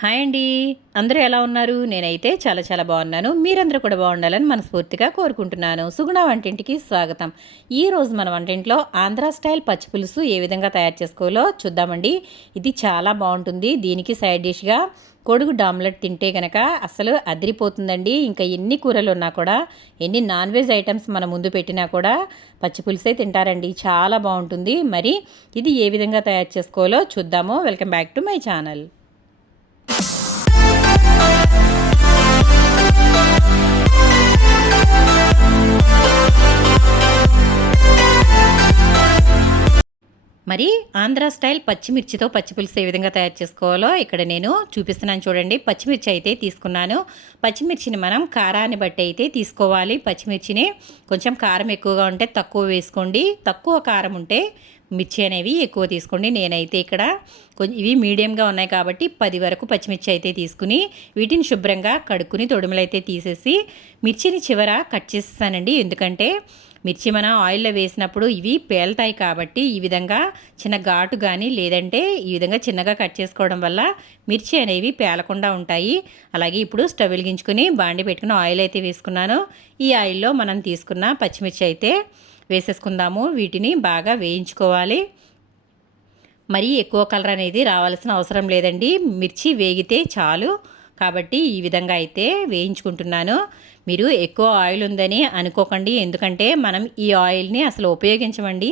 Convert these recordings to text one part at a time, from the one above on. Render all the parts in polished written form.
Hi అండి. అందరూ ఎలా ఉన్నారు? నేనైతే చాలా చాలా బాగున్నాను. మీరందరూ కూడా బాగుండాలని మనస్ఫూర్తిగా కోరుకుంటున్నాను. సుగుణ వంటింటికి స్వాగతం. ఈరోజు మన వంటింట్లో ఆంధ్ర స్టైల్ పచ్చి పులుసు ఏ విధంగా తయారు చేసుకోవాలో చూద్దామండి. ఇది చాలా బాగుంటుంది. దీనికి సైడ్ డిష్గా కోడిగుడ్డు ఆమ్లెట్ తింటే కనుక అసలు అదిరిపోతుందండి. ఇంకా ఎన్ని కూరలు ఉన్నా కూడా, ఎన్ని నాన్ వెజ్ ఐటమ్స్ మన ముందు పెట్టినా కూడా పచ్చి పులుసే తింటారండి. చాలా బాగుంటుంది. మరి ఇది ఏ విధంగా తయారు చేసుకోవాలో చూద్దాము. Welcome back to my channel. మరి ఆంధ్ర స్టైల్ పచ్చిమిర్చితో పచ్చిపులుసు ఏ విధంగా తయారు చేసుకోవాలో ఇక్కడ నేను చూపిస్తున్నాను చూడండి. పచ్చిమిర్చి అయితే తీసుకున్నాను. పచ్చిమిర్చిని మనం కారాన్ని బట్టి అయితే తీసుకోవాలి. పచ్చిమిర్చిని కొంచెం కారం ఎక్కువగా ఉంటే తక్కువ వేసుకోండి, తక్కువ కారం ఉంటే మిర్చి అనేవి ఎక్కువ తీసుకోండి. నేనైతే ఇక్కడ ఇవి మీడియంగా ఉన్నాయి కాబట్టి 10 వరకు పచ్చిమిర్చి అయితే తీసుకుని వీటిని శుభ్రంగా కడుక్కుని తొడుములు అయితే తీసేసి మిర్చిని చివర కట్ చేసేసానండి. ఎందుకంటే మిర్చి మనం ఆయిల్లో వేసినప్పుడు ఇవి పేలుతాయి కాబట్టి ఈ విధంగా చిన్న ఘాటు కానీ లేదంటే ఈ విధంగా చిన్నగా కట్ చేసుకోవడం వల్ల మిర్చి అనేవి పేలకుండా ఉంటాయి. అలాగే ఇప్పుడు స్టవ్ వెలిగించుకొని బాండి పెట్టుకుని ఆయిల్ అయితే వేసుకున్నాను. ఈ ఆయిల్లో మనం తీసుకున్న పచ్చిమిర్చి అయితే వేసేసుకుందాము. వీటిని బాగా వేయించుకోవాలి. మరీ ఎక్కువ కలర్ అనేది రావాల్సిన అవసరం లేదండి. మిర్చి వేగితే చాలు. కాబట్టి ఈ విధంగా అయితే వేయించుకుంటున్నాను. మీరు ఎక్కువ ఆయిల్ ఉందని అనుకోకండి, ఎందుకంటే మనం ఈ ఆయిల్ని అసలు ఉపయోగించమండి.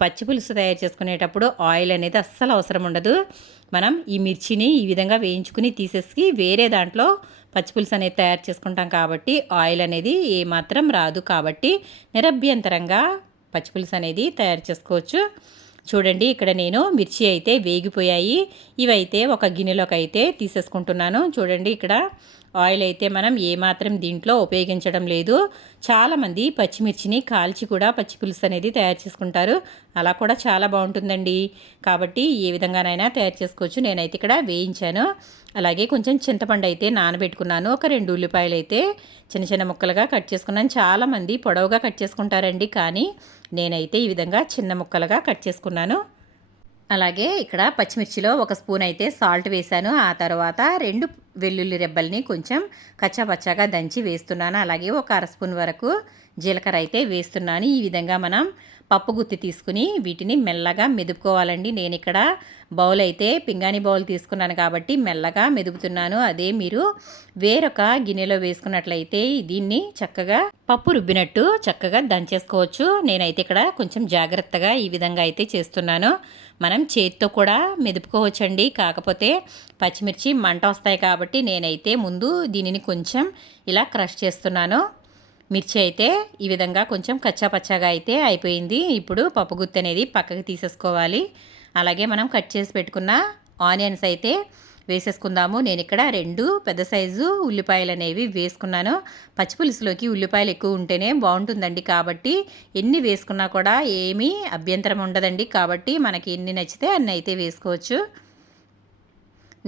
పచ్చి పులుసు తయారు చేసుకునేటప్పుడు ఆయిల్ అనేది అస్సలు అవసరం ఉండదు. మనం ఈ మిర్చిని ఈ విధంగా వేయించుకుని తీసేసి వేరే దాంట్లో పచ్చిపులుసు అనేది తయారు చేసుకుంటాం కాబట్టి ఆయిల్ అనేది ఏమాత్రం రాదు. కాబట్టి నిరభ్యంతరంగా పచ్చిపులుసు అనేది తయారు చేసుకోవచ్చు. చూడండి, ఇక్కడ నేను మిర్చి అయితే వేగిపోయాయి. ఇవైతే ఒక గిన్నెలోకి అయితే తీసేసుకుంటున్నాను. చూడండి, ఇక్కడ ఆయిల్ అయితే మనం ఏమాత్రం దీంట్లో ఉపయోగించడం లేదు. చాలామంది పచ్చిమిర్చిని కాల్చి కూడా పచ్చి పులుసు అనేది తయారు చేసుకుంటారు. అలా కూడా చాలా బాగుంటుందండి. కాబట్టి ఏ విధంగానైనా తయారు చేసుకోవచ్చు. నేనైతే ఇక్కడ వేయించాను. అలాగే కొంచెం చింతపండు అయితే నానబెట్టుకున్నాను. ఒక 2 ఉల్లిపాయలు అయితే చిన్న చిన్న ముక్కలుగా కట్ చేసుకున్నాను. చాలామంది పొడవుగా కట్ చేసుకుంటారండి, కానీ నేనైతే ఈ విధంగా చిన్న ముక్కలుగా కట్ చేసుకున్నాను. అలాగే ఇక్కడ పచ్చిమిర్చిలో 1 స్పూన్ అయితే సాల్ట్ వేశాను. ఆ తర్వాత 2 వెల్లుల్లి రెబ్బల్ని కొంచెం కచ్చాపచ్చాగా దంచి వేస్తున్నాను. అలాగే ఒక 1/2 స్పూన్ వరకు జీలకర్ర అయితే వేస్తున్నాను. ఈ విధంగా మనం పప్పు గుత్తి తీసుకుని వీటిని మెల్లగా మెదుపుకోవాలండి. నేను ఇక్కడ బౌల్ అయితే పింగాణి బౌల్ తీసుకున్నాను కాబట్టి మెల్లగా మెదుపుతున్నాను. అదే మీరు వేరొక గిన్నెలో వేసుకున్నట్లయితే దీన్ని చక్కగా పప్పు రుబ్బినట్టు చక్కగా దంచేసుకోవచ్చు. నేనైతే ఇక్కడ కొంచెం జాగ్రత్తగా ఈ విధంగా అయితే చేస్తున్నాను. మనం చేతితో కూడా మెదుపుకోవచ్చండి, కాకపోతే పచ్చిమిర్చి మంట వస్తాయి కాబట్టి నేనైతే ముందు దీనిని కొంచెం ఇలా క్రష్ చేస్తున్నాను. మిర్చి అయితే ఈ విధంగా కొంచెం కచ్చాపచ్చాగా అయితే అయిపోయింది. ఇప్పుడు పప్పు గుత్తి అనేది పక్కకి తీసేసుకోవాలి. అలాగే మనం కట్ చేసి పెట్టుకున్న ఆనియన్స్ అయితే వేసేసుకుందాము. నేను ఇక్కడ 2 పెద్ద సైజు ఉల్లిపాయలు అనేవి వేసుకున్నాను. పచ్చిపులుసులోకి ఉల్లిపాయలు ఎక్కువ ఉంటేనే బాగుంటుందండి. కాబట్టి ఎన్ని వేసుకున్నా కూడా ఏమీ అభ్యంతరం ఉండదండి. కాబట్టి మనకి ఎన్ని నచ్చితే అన్ని అయితే వేసుకోవచ్చు.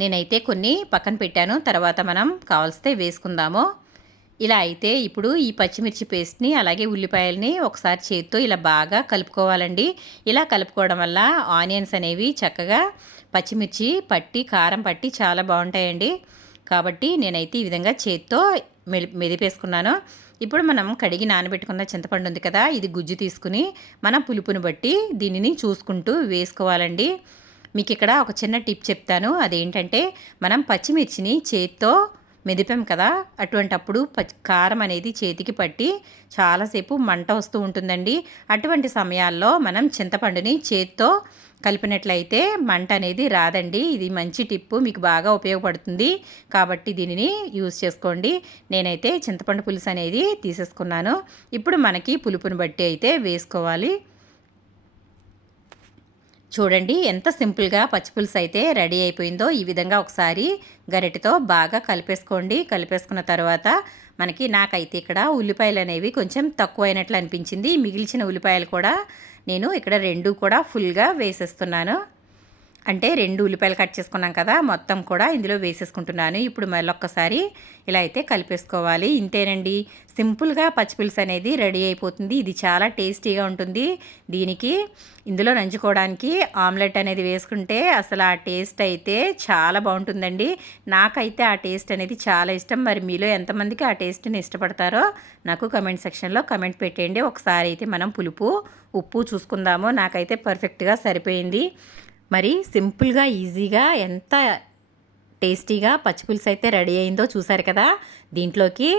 నేనైతే కొన్ని పక్కన పెట్టాను, తర్వాత మనం కావాల్సితే వేసుకుందాము. ఇలా అయితే ఇప్పుడు ఈ పచ్చిమిర్చి పేస్ట్ని అలాగే ఉల్లిపాయలని ఒకసారి చేతితో ఇలా బాగా కలుపుకోవాలండి. ఇలా కలుపుకోవడం వల్ల ఆనియన్స్ అనేవి చక్కగా పచ్చిమిర్చి పట్టి కారం పట్టి చాలా బాగుంటాయండి. కాబట్టి నేనైతే ఈ విధంగా చేతితో మెదిపేసుకున్నాను. ఇప్పుడు మనం కడిగి నానబెట్టుకున్న చింతపండు ఉంది కదా, ఇది గుజ్జు తీసుకుని మన పులుపుని బట్టి దీనిని చూసుకుంటూ వేసుకోవాలండి. మీకు ఇక్కడ ఒక చిన్న టిప్ చెప్తాను. అదేంటంటే మనం పచ్చిమిర్చిని చేతితో మెదిపాం కదా, అటువంటప్పుడు కారం అనేది చేతికి పట్టి చాలాసేపు మంట వస్తూ ఉంటుందండి. అటువంటి సమయాల్లో మనం చింతపండుని చేతితో కలిపినట్లయితే మంట అనేది రాదండి. ఇది మంచి టిప్పు, మీకు బాగా ఉపయోగపడుతుంది. కాబట్టి దీనిని యూజ్ చేసుకోండి. నేనైతే చింతపండు పులుసు అనేది తీసేసుకున్నాను. ఇప్పుడు మనకి పులుపుని బట్టి అయితే వేసుకోవాలి. చూడండి ఎంత సింపుల్గా పచ్చిపులుసు అయితే రెడీ అయిపోయిందో. ఈ విధంగా ఒకసారి గరిటెతో బాగా కలిపేసుకోండి. కలిపేసుకున్న తర్వాత నాకైతే ఇక్కడ ఉల్లిపాయలు అనేవి కొంచెం తక్కువైనట్లు అనిపించింది. మిగిల్చిన ఉల్లిపాయలు కూడా నేను ఇక్కడ 2 కూడా ఫుల్గా వేసేస్తున్నాను. అంటే 2 ఉల్లిపాయలు కట్ చేసుకున్నాం కదా, మొత్తం కూడా ఇందులో వేసేసుకుంటున్నాను. ఇప్పుడు మళ్ళొక్కసారి ఇలా అయితే కలిపేసుకోవాలి. ఇంతేనండి, సింపుల్గా పచ్చిపులుసు అనేది రెడీ అయిపోతుంది. ఇది చాలా టేస్టీగా ఉంటుంది. దీనికి ఇందులో నంచుకోవడానికి ఆమ్లెట్ అనేది వేసుకుంటే అసలు ఆ టేస్ట్ అయితే చాలా బాగుంటుందండి. నాకైతే ఆ టేస్ట్ అనేది చాలా ఇష్టం. మరి మీలో ఎంతమందికి ఆ టేస్ట్ని ఇష్టపడతారో నాకు కమెంట్ సెక్షన్లో కమెంట్ పెట్టేయండి. ఒకసారి అయితే మనం పులుపు ఉప్పు చూసుకుందాము. నాకైతే పర్ఫెక్ట్గా సరిపోయింది. మరి సింపుల్గా ఈజీగా ఎంత టేస్టీగా పచ్చిపులుసు అయితే రెడీ అయిందో చూసారు కదా. దీంట్లోకి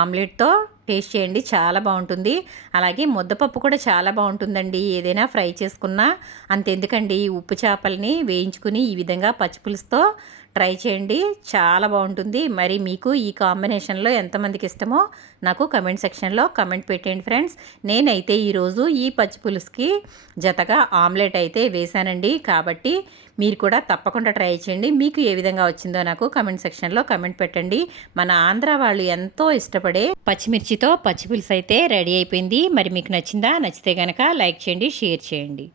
ఆమ్లెట్తో టేస్ట్ చేయండి, చాలా బాగుంటుంది. అలాగే ముద్దపప్పు కూడా చాలా బాగుంటుందండి. ఏదైనా ఫ్రై చేసుకున్నా అంతెందుకండి, ఉప్పు చేపల్ని వేయించుకుని ఈ విధంగా పచ్చిపులుసుతో ట్రై చేయండి, చాలా బాగుంటుంది. మరి మీకు ఈ కాంబినేషన్లో ఎంతమందికి ఇష్టమో నాకు కమెంట్ సెక్షన్లో కమెంట్ పెట్టండి ఫ్రెండ్స్. నేనైతే ఈరోజు ఈ పచ్చిపులుసుకి జతగా ఆమ్లెట్ అయితే వేశానండి. కాబట్టి మీరు కూడా తప్పకుండా ట్రై చేయండి. మీకు ఏ విధంగా వచ్చిందో నాకు కమెంట్ సెక్షన్లో కమెంట్ పెట్టండి. మన ఆంధ్ర వాళ్ళు ఎంతో ఇష్టపడే పచ్చిమిర్చితో పచ్చిపులుసు అయితే రెడీ అయిపోయింది. మరి మీకు నచ్చిందా? నచ్చితే కనుక లైక్ చేయండి, షేర్ చేయండి.